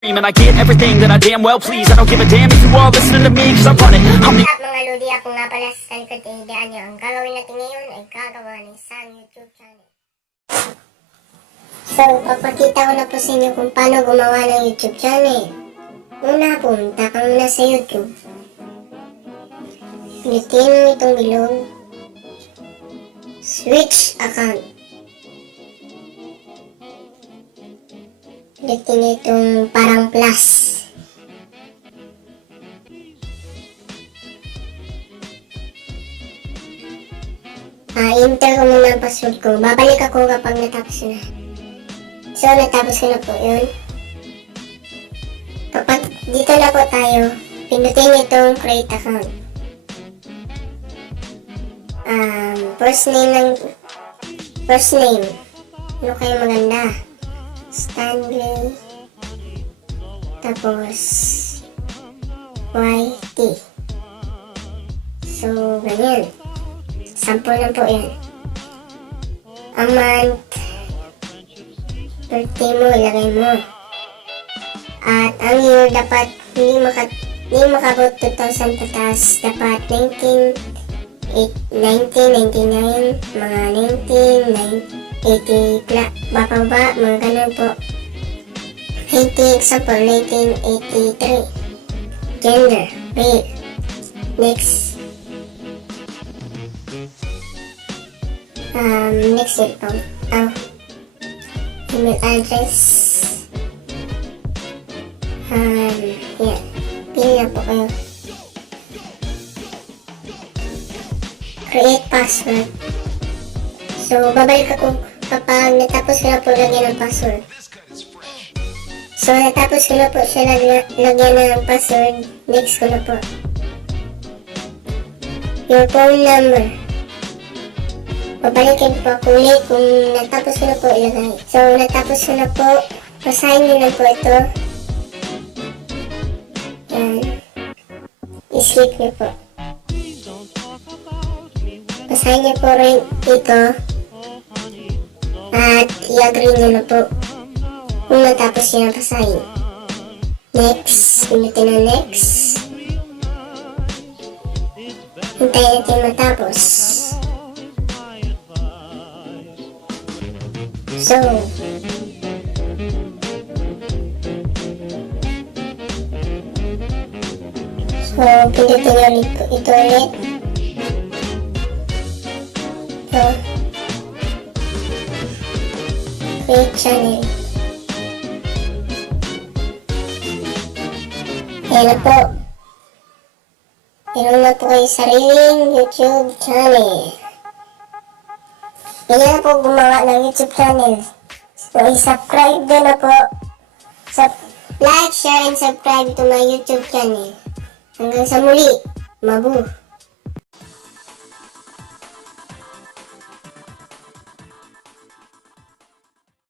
And I get everything that I damn well please. I don't give a damn if you all listening to me, cause I run it. I'm the Mga Lodi, ako nga pala sa likod ng ideaan nyo. Ang gagawin natin ngayon ay gagawa ng isang YouTube channel. So, papakita ko na po sa inyo kung paano gumawa ng YouTube channel. Una, pumunta ka muna sa YouTube. Pilitin mo itong bilog. Switch account. Pilitin nyo itong parang plus. Enter ko muna ang password ko. Babalik ako kapag natapos na. So, natapos ko na po yun. Kapag dito na po tayo, pindutin itong create account. First name. Ano kayo maganda? Stanley. Tapos, YT. So, ganyan. Sample lang po yan. Ang month, birthday mo, ilagay mo. At ang year, dapat hindi makabot 2,000 pataas. Dapat 1999, mga 1980, bababa, mga ganun po. 80, example, 1983. Gender, male. Next. Next ito. Email address. Yeah. Pili na po kayo. Create password. So, babalik ako kapag natapos ko na po lagyan ng password. So, natapos ko na po siya lagyan ng password. Next ko na po. Your phone number. Babalikin po ako ulit kung natapos ko na po ilagay. So, natapos ko na po. Basahin nyo lang po ito. Yan. I-skip nyo po. Basahin nyo po rin ito. At i-agree nyo na po kung natapos nyo na basahin. Next. Pinutin na next. Hintayin natin matapos. So, pindutin nyo ulit po ito ulit. So, create channel. Ayan na po. Meron na po kayo sariling YouTube channel. Kaya na po gumawa ng YouTube channel. So, i-subscribe doon na po. Like, share, and subscribe to my YouTube channel. Hanggang sa muli. Mabu!